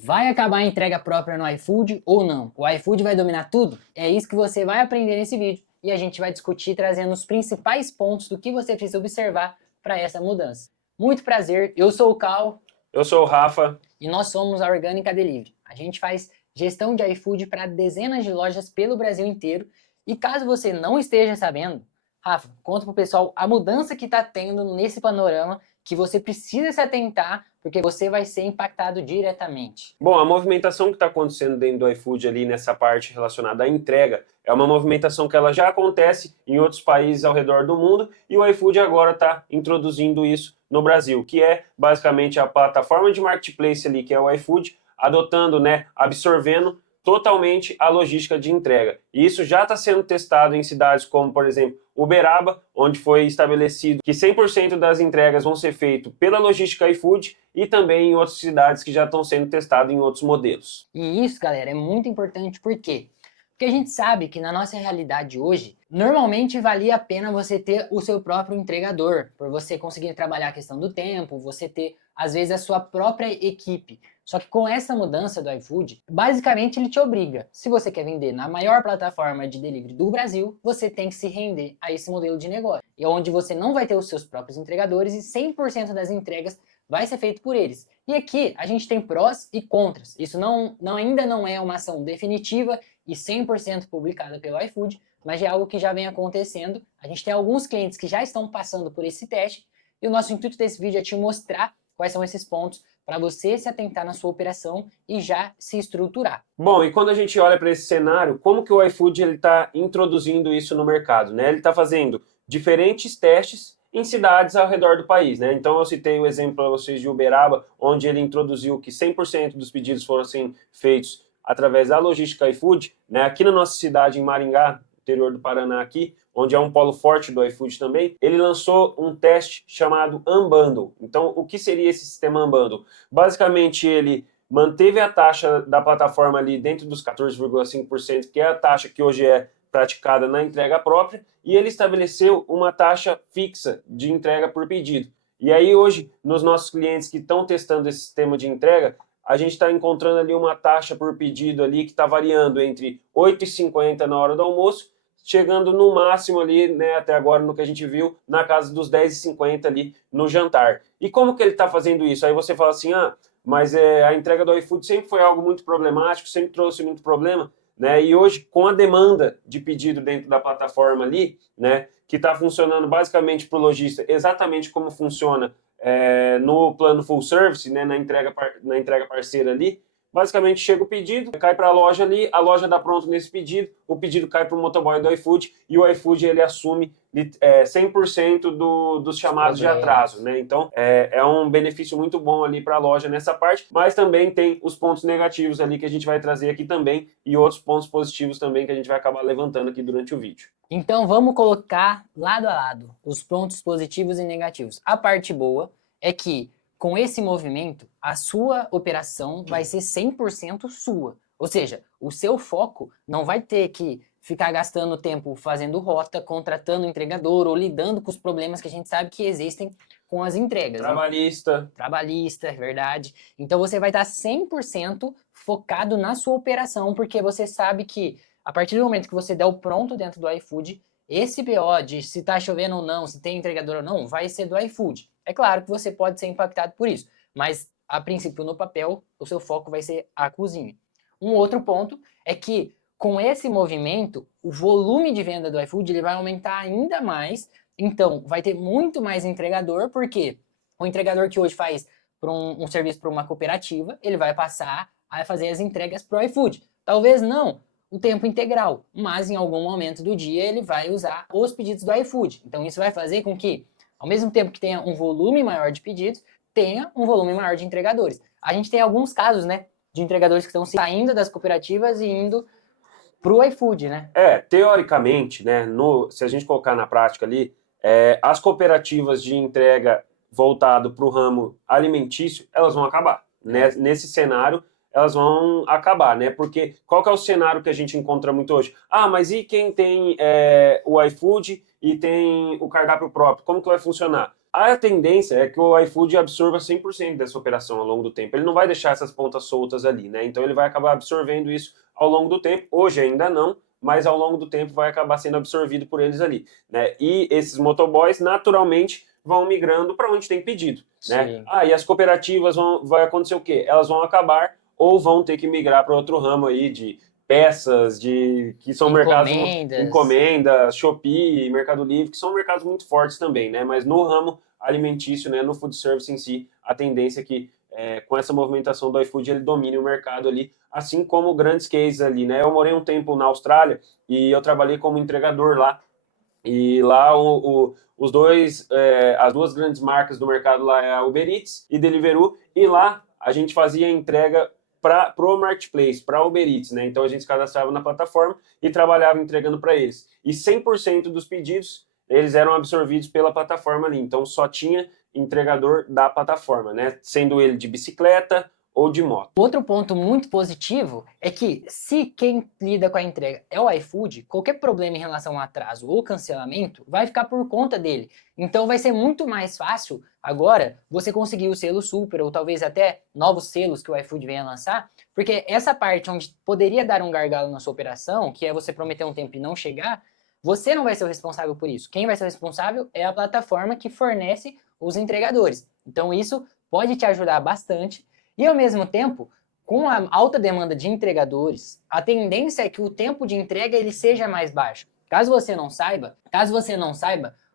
Vai acabar a entrega própria no iFood ou não? O iFood vai dominar tudo? É isso que você vai aprender nesse vídeo e a gente vai discutir trazendo os principais pontos do que você precisa observar para essa mudança. Muito prazer, eu sou o Cal. Eu sou o Rafa. E nós somos a Orgânica Delivery. A gente faz gestão de iFood para dezenas de lojas pelo Brasil inteiro. E caso você não esteja sabendo, Rafa, conta pro pessoal a mudança que está tendo nesse panorama que você precisa se atentar, porque você vai ser impactado diretamente. Bom, a movimentação que está acontecendo dentro do iFood ali nessa parte relacionada à entrega é uma movimentação que ela já acontece em outros países ao redor do mundo e o iFood agora está introduzindo isso no Brasil, que é basicamente a plataforma de marketplace ali, que é o iFood, adotando, absorvendo totalmente a logística de entrega. E isso já está sendo testado em cidades como, por exemplo, Uberaba, onde foi estabelecido que 100% das entregas vão ser feitas pela logística iFood e também em outras cidades que já estão sendo testadas em outros modelos. E isso, galera, é muito importante. Por quê? Porque a gente sabe que na nossa realidade hoje, normalmente valia a pena você ter o seu próprio entregador, por você conseguir trabalhar a questão do tempo, você ter, às vezes, a sua própria equipe. Só que com essa mudança do iFood, basicamente ele te obriga. Se você quer vender na maior plataforma de delivery do Brasil, você tem que se render a esse modelo de negócio. E onde você não vai ter os seus próprios entregadores e 100% das entregas vai ser feito por eles. E aqui a gente tem prós e contras. Isso ainda não é uma ação definitiva e 100% publicada pelo iFood, mas é algo que já vem acontecendo. A gente tem alguns clientes que já estão passando por esse teste e o nosso intuito desse vídeo é te mostrar quais são esses pontos para você se atentar na sua operação e já se estruturar. Bom, e quando a gente olha para esse cenário, como que o iFood está introduzindo isso no mercado? Ele está fazendo diferentes testes em cidades ao redor do país, Então eu citei o exemplo para vocês de Uberaba, onde ele introduziu que 100% dos pedidos fossem feitos através da logística iFood, Aqui na nossa cidade, em Maringá, interior do Paraná aqui, onde é um polo forte do iFood também, ele lançou um teste chamado Unbundle. Então, o que seria esse sistema Unbundle? Basicamente, ele manteve a taxa da plataforma ali dentro dos 14,5%, que é a taxa que hoje é praticada na entrega própria, e ele estabeleceu uma taxa fixa de entrega por pedido. E aí hoje, nos nossos clientes que estão testando esse sistema de entrega, a gente está encontrando ali uma taxa por pedido ali que está variando entre R$ 8,50 na hora do almoço, chegando no máximo ali, até agora no que a gente viu, na casa dos R$ 10,50 ali no jantar. E como que ele está fazendo isso? Aí você fala assim, mas a entrega do iFood sempre foi algo muito problemático, sempre trouxe muito problema, E hoje, com a demanda de pedido dentro da plataforma ali, que está funcionando basicamente para o lojista, exatamente como funciona no plano full service, na entrega parceira ali, basicamente chega o pedido, cai para a loja ali, a loja dá pronto nesse pedido, o pedido cai para o motoboy do iFood e o iFood ele assume 100% dos chamados de atraso, Então é um benefício muito bom ali para a loja nessa parte, mas também tem os pontos negativos ali que a gente vai trazer aqui também e outros pontos positivos também que a gente vai acabar levantando aqui durante o vídeo. Então vamos colocar lado a lado os pontos positivos e negativos. A parte boa é que com esse movimento, a sua operação vai ser 100% sua. Ou seja, o seu foco não vai ter que ficar gastando tempo fazendo rota, contratando entregador ou lidando com os problemas que a gente sabe que existem com as entregas. Trabalhista. Trabalhista, é verdade. Então você vai estar 100% focado na sua operação, porque você sabe que a partir do momento que você der o pronto dentro do iFood, esse BO de se está chovendo ou não, se tem entregador ou não, vai ser do iFood. É claro que você pode ser impactado por isso, mas a princípio no papel, o seu foco vai ser a cozinha. Um outro ponto é que com esse movimento, o volume de venda do iFood ele vai aumentar ainda mais, então vai ter muito mais entregador, porque o entregador que hoje faz um serviço para uma cooperativa, ele vai passar a fazer as entregas para o iFood. Talvez não o tempo integral, mas em algum momento do dia ele vai usar os pedidos do iFood. Então isso vai fazer com que, ao mesmo tempo que tenha um volume maior de pedidos, tenha um volume maior de entregadores. A gente tem alguns casos, de entregadores que estão saindo das cooperativas e indo para o iFood, Teoricamente, se a gente colocar na prática ali, as cooperativas de entrega voltado para o ramo alimentício, elas vão acabar. Nesse cenário, elas vão acabar, Porque qual que é o cenário que a gente encontra muito hoje? Mas e quem tem o iFood e tem o cardápio próprio? Como que vai funcionar? A tendência é que o iFood absorva 100% dessa operação ao longo do tempo. Ele não vai deixar essas pontas soltas ali, né? Então ele vai acabar absorvendo isso ao longo do tempo. Hoje ainda não, mas ao longo do tempo vai acabar sendo absorvido por eles ali, né? E esses motoboys naturalmente vão migrando para onde tem pedido, né? Sim. E as cooperativas vai acontecer o quê? Elas vão acabar ou vão ter que migrar para outro ramo aí de peças, que são mercados, Encomendas. encomendas, Shopee, Mercado Livre, que são mercados muito fortes também, né? Mas no ramo alimentício, né, no food service em si, a tendência é que com essa movimentação do iFood ele domine o mercado ali, assim como grandes cases ali, né? Eu morei um tempo na Austrália e eu trabalhei como entregador lá. E lá as duas grandes marcas do mercado lá é a Uber Eats e Deliveroo, e lá a gente fazia a entrega para o Marketplace, para a Uber Eats, né? Então a gente se cadastrava na plataforma e trabalhava entregando para eles. E 100% dos pedidos, eles eram absorvidos pela plataforma ali, então só tinha entregador da plataforma, né? Sendo ele de bicicleta ou de moto. Outro ponto muito positivo é que se quem lida com a entrega é o iFood, qualquer problema em relação ao atraso ou cancelamento vai ficar por conta dele. Então vai ser muito mais fácil agora você conseguir o selo super ou talvez até novos selos que o iFood venha lançar, porque essa parte onde poderia dar um gargalo na sua operação, que é você prometer um tempo e não chegar, você não vai ser o responsável por isso. Quem vai ser o responsável é a plataforma que fornece os entregadores. Então isso pode te ajudar bastante. E ao mesmo tempo, com a alta demanda de entregadores, a tendência é que o tempo de entrega ele seja mais baixo. Caso você não saiba,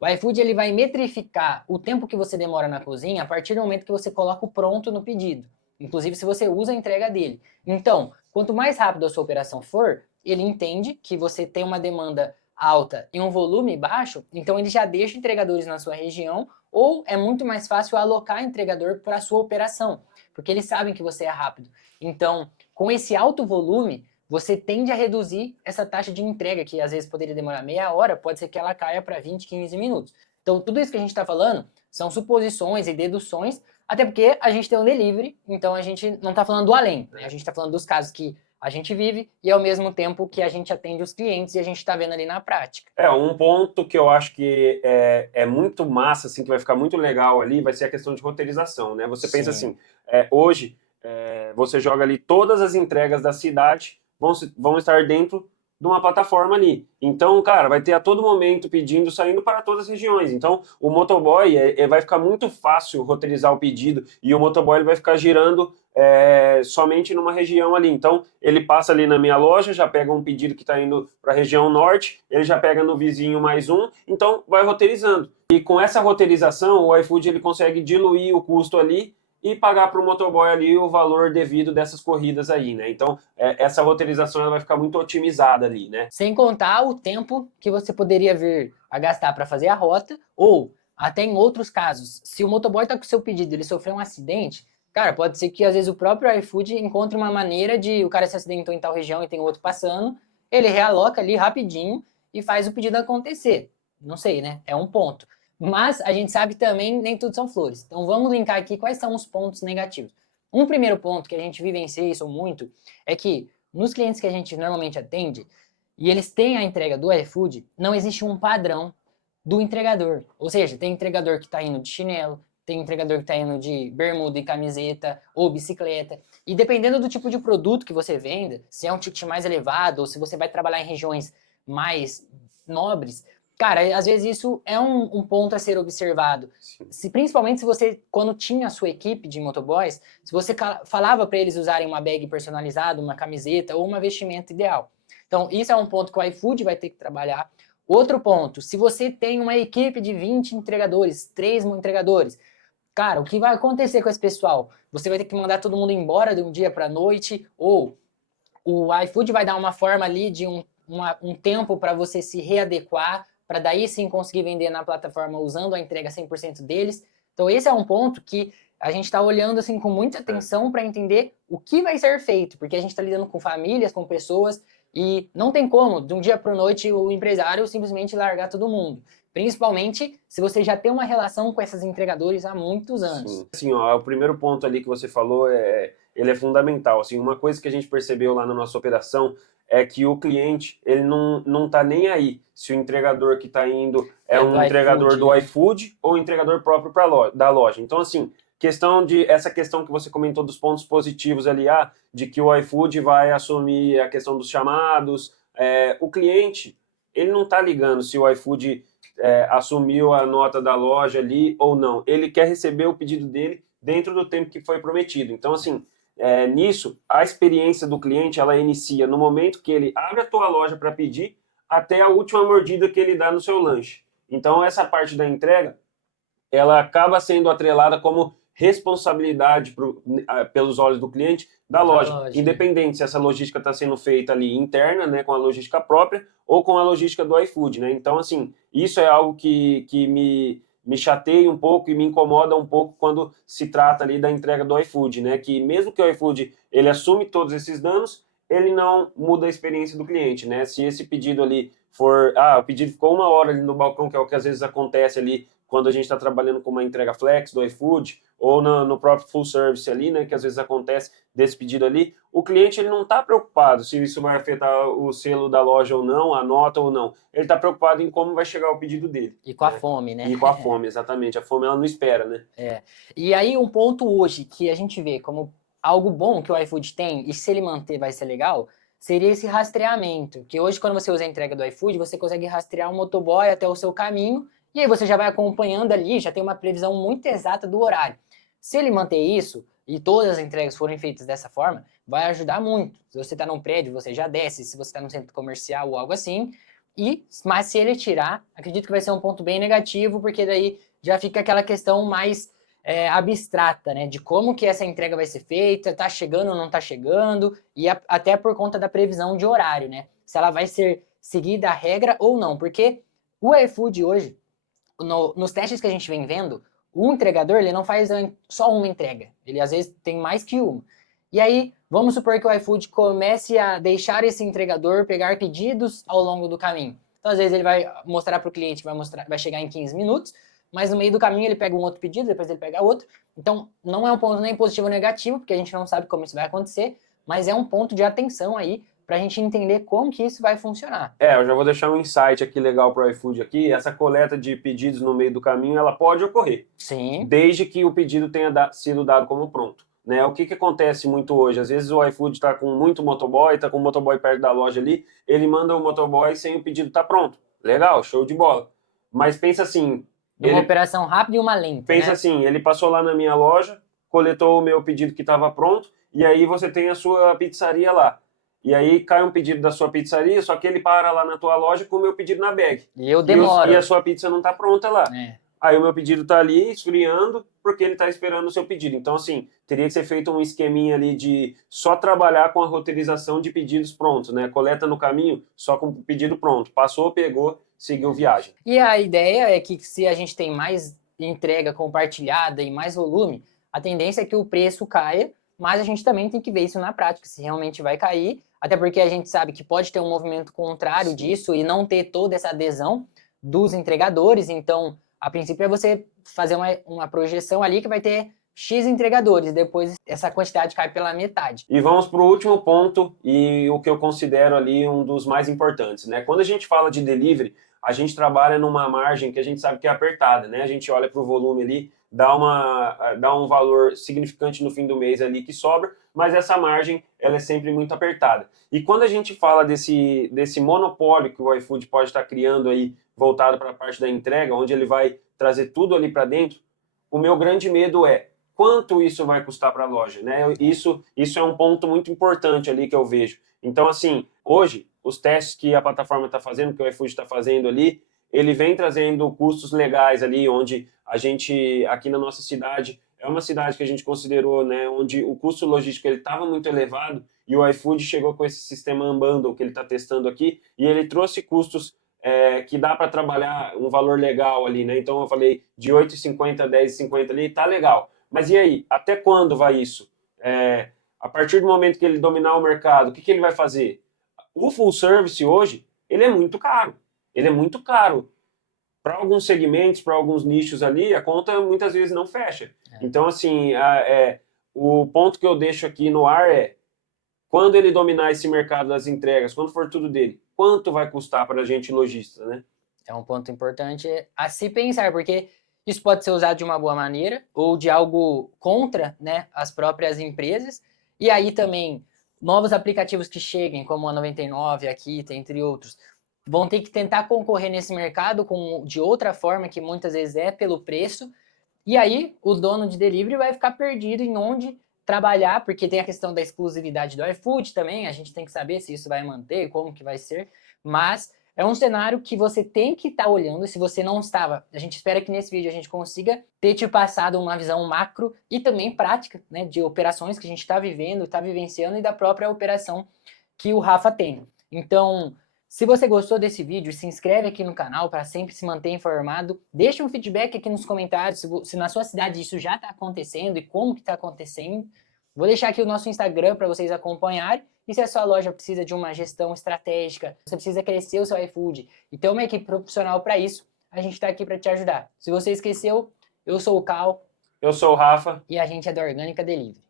o iFood ele vai metrificar o tempo que você demora na cozinha a partir do momento que você coloca o pronto no pedido. Inclusive se você usa a entrega dele. Então, quanto mais rápido a sua operação for, ele entende que você tem uma demanda alta e um volume baixo, então ele já deixa entregadores na sua região ou é muito mais fácil alocar entregador para a sua operação, porque eles sabem que você é rápido. Então, com esse alto volume, você tende a reduzir essa taxa de entrega, que às vezes poderia demorar meia hora, pode ser que ela caia para 20, 15 minutos. Então, tudo isso que a gente está falando são suposições e deduções, até porque a gente tem um delivery, então a gente não está falando do além, né? A gente está falando dos casos que a gente vive e ao mesmo tempo que a gente atende os clientes e a gente está vendo ali na prática. Um ponto que eu acho que é muito massa, assim, que vai ficar muito legal ali, vai ser a questão de roteirização, né? Você pensa Sim. assim, hoje você joga ali todas as entregas da cidade vão estar dentro de uma plataforma ali. Então, cara, vai ter a todo momento pedindo saindo para todas as regiões. Então, o motoboy vai ficar muito fácil roteirizar o pedido e o motoboy ele vai ficar girando somente numa região ali. Então, ele passa ali na minha loja, já pega um pedido que está indo para a região norte, ele já pega no vizinho mais um, então vai roteirizando. E com essa roteirização, o iFood ele consegue diluir o custo ali e pagar para o motoboy ali o valor devido dessas corridas aí, né? Então, essa roteirização ela vai ficar muito otimizada ali, né? Sem contar o tempo que você poderia vir a gastar para fazer a rota, ou até em outros casos, se o motoboy está com o seu pedido ele sofreu um acidente, cara, pode ser que às vezes o próprio iFood encontre uma maneira de o cara se acidentou em tal região e tem outro passando, ele realoca ali rapidinho e faz o pedido acontecer. Não sei, né? É um ponto. Mas a gente sabe também nem tudo são flores. Então vamos linkar aqui quais são os pontos negativos. Um primeiro ponto que a gente vivencia isso muito é que nos clientes que a gente normalmente atende, e eles têm a entrega do iFood, não existe um padrão do entregador. Ou seja, tem entregador que está indo de chinelo, tem entregador que está indo de bermuda e camiseta ou bicicleta. E dependendo do tipo de produto que você venda, se é um ticket mais elevado ou se você vai trabalhar em regiões mais nobres, cara, às vezes isso é um ponto a ser observado. Principalmente se você, quando tinha a sua equipe de motoboys, se você falava para eles usarem uma bag personalizada, uma camiseta ou uma vestimenta ideal. Então, isso é um ponto que o iFood vai ter que trabalhar. Outro ponto, se você tem uma equipe de 20 entregadores, 3 entregadores, cara, o que vai acontecer com esse pessoal? Você vai ter que mandar todo mundo embora de um dia para a noite, ou o iFood vai dar uma forma ali de um tempo para você se readequar, para daí sim conseguir vender na plataforma usando a entrega 100% deles. Então esse é um ponto que a gente está olhando assim com muita atenção para entender o que vai ser feito, porque a gente está lidando com famílias, com pessoas, e não tem como, de um dia para a noite, o empresário simplesmente largar todo mundo. Principalmente se você já tem uma relação com esses entregadores há muitos anos. Sim. Assim, ó, o primeiro ponto ali que você falou ele é fundamental. Assim, uma coisa que a gente percebeu lá na nossa operação é que o cliente, ele não tá nem aí se o entregador que está indo é do um entregador iFood, do né? iFood ou um entregador próprio da loja. Então, assim, essa questão que você comentou dos pontos positivos ali, de que o iFood vai assumir a questão dos chamados, o cliente, ele não está ligando se o iFood assumiu a nota da loja ali ou não. Ele quer receber o pedido dele dentro do tempo que foi prometido. Então, assim, nisso, a experiência do cliente, ela inicia no momento que ele abre a tua loja para pedir até a última mordida que ele dá no seu lanche. Então, essa parte da entrega, ela acaba sendo atrelada como responsabilidade pelos olhos do cliente da loja, Né? independente se essa logística está sendo feita ali interna, né, com a logística própria, ou com a logística do iFood, né? Então, assim, isso é algo que me chateia um pouco e me incomoda um pouco quando se trata ali da entrega do iFood, né? Que mesmo que o iFood ele assume todos esses danos, ele não muda a experiência do cliente, né? Se esse pedido ali for, o pedido ficou 1 hora ali no balcão, que é o que às vezes acontece ali quando a gente está trabalhando com uma entrega flex do iFood ou no próprio full service ali, né, que às vezes acontece desse pedido ali, o cliente ele não está preocupado se isso vai afetar o selo da loja ou não, a nota ou não. Ele está preocupado em como vai chegar o pedido dele. E com a fome, né? E com a fome, exatamente. A fome ela não espera, né? E aí um ponto hoje que a gente vê como algo bom que o iFood tem, e se ele manter vai ser legal, seria esse rastreamento. Que hoje quando você usa a entrega do iFood, você consegue rastrear um motoboy até o seu caminho, e aí você já vai acompanhando ali, já tem uma previsão muito exata do horário. Se ele manter isso, e todas as entregas forem feitas dessa forma, vai ajudar muito. Se você está num prédio, você já desce, se você está num centro comercial ou algo assim, mas se ele tirar, acredito que vai ser um ponto bem negativo, porque daí já fica aquela questão mais abstrata, né? De como que essa entrega vai ser feita, tá chegando ou não tá chegando, e até por conta da previsão de horário, né? Se ela vai ser seguida a regra ou não, porque o iFood hoje, nos testes que a gente vem vendo, o entregador ele não faz só uma entrega, ele às vezes tem mais que uma. E aí, vamos supor que o iFood comece a deixar esse entregador pegar pedidos ao longo do caminho. Então, às vezes, ele vai mostrar para o cliente que vai chegar em 15 minutos, mas no meio do caminho ele pega um outro pedido, depois ele pega outro. Então, não é um ponto nem positivo nem negativo, porque a gente não sabe como isso vai acontecer, mas é um ponto de atenção aí para a gente entender como que isso vai funcionar. Eu já vou deixar um insight aqui legal para o iFood aqui. Essa coleta de pedidos no meio do caminho, ela pode ocorrer. Sim. Desde que o pedido tenha sido dado como pronto. Né? O que acontece muito hoje? Às vezes o iFood está com muito motoboy, está com o motoboy perto da loja ali, ele manda o motoboy sem o pedido estar pronto. Legal, show de bola. Mas pensa assim... Uma operação rápida e uma lenta, pensa né? assim, ele passou lá na minha loja, coletou o meu pedido que estava pronto, e aí você tem a sua pizzaria lá. E aí cai um pedido da sua pizzaria, só que ele para lá na tua loja com o meu pedido na bag. E eu demoro. E a sua pizza não está pronta lá. É. Aí o meu pedido está ali esfriando porque ele está esperando o seu pedido. Então, assim, teria que ser feito um esqueminha ali de só trabalhar com a roteirização de pedidos prontos, né? Coleta no caminho, só com o pedido pronto. Passou, pegou, seguiu viagem. E a ideia é que se a gente tem mais entrega compartilhada e mais volume, a tendência é que o preço caia, mas a gente também tem que ver isso na prática, se realmente vai cair, até porque a gente sabe que pode ter um movimento contrário disso e não ter toda essa adesão dos entregadores, então a princípio é você fazer uma projeção ali que vai ter X entregadores, depois essa quantidade cai pela metade. E vamos para o último ponto e o que eu considero ali um dos mais importantes, né? Quando a gente fala de delivery, a gente trabalha numa margem que a gente sabe que é apertada, né? A gente olha para o volume ali, dá um valor significante no fim do mês ali que sobra, mas essa margem ela é sempre muito apertada. E quando a gente fala desse monopólio que o iFood pode estar criando aí, voltado para a parte da entrega, onde ele vai trazer tudo ali para dentro, o meu grande medo é quanto isso vai custar para a loja, né? Isso é um ponto muito importante ali que eu vejo. Então, assim, hoje, os testes que a plataforma está fazendo, que o iFood está fazendo ali, ele vem trazendo custos legais ali, onde a gente, aqui na nossa cidade, é uma cidade que a gente considerou, né, onde o custo logístico ele estava muito elevado e o iFood chegou com esse sistema Unbundle que ele está testando aqui e ele trouxe custos que dá para trabalhar um valor legal ali, né? Então eu falei de 8,50 a 10,50 ali, tá legal. Mas e aí, até quando vai isso? A partir do momento que ele dominar o mercado, o que ele vai fazer? O full service hoje, ele é muito caro. Ele é muito caro. Para alguns segmentos, para alguns nichos ali, a conta muitas vezes não fecha. Então, assim, o ponto que eu deixo aqui no ar é quando ele dominar esse mercado das entregas, quando for tudo dele, quanto vai custar para a gente lojista, né? É um ponto importante a se pensar, porque isso pode ser usado de uma boa maneira ou de algo contra, né, as próprias empresas. E aí também novos aplicativos que cheguem, como a 99, a Kita, entre outros, vão ter que tentar concorrer nesse mercado de outra forma, que muitas vezes é pelo preço. E aí o dono de delivery vai ficar perdido em onde trabalhar, porque tem a questão da exclusividade do iFood também, a gente tem que saber se isso vai manter, como que vai ser, mas é um cenário que você tem que estar olhando, se você não estava. A gente espera que nesse vídeo a gente consiga ter te passado uma visão macro e também prática, né, de operações que a gente está vivendo, está vivenciando e da própria operação que o Rafa tem. Então, se você gostou desse vídeo, se inscreve aqui no canal para sempre se manter informado. Deixa um feedback aqui nos comentários se na sua cidade isso já está acontecendo e como que está acontecendo. Vou deixar aqui o nosso Instagram para vocês acompanharem. E se a sua loja precisa de uma gestão estratégica, você precisa crescer o seu iFood e ter uma equipe profissional para isso, a gente está aqui para te ajudar. Se você esqueceu, eu sou o Cal. Eu sou o Rafa. E a gente é da Orgânica Delivery.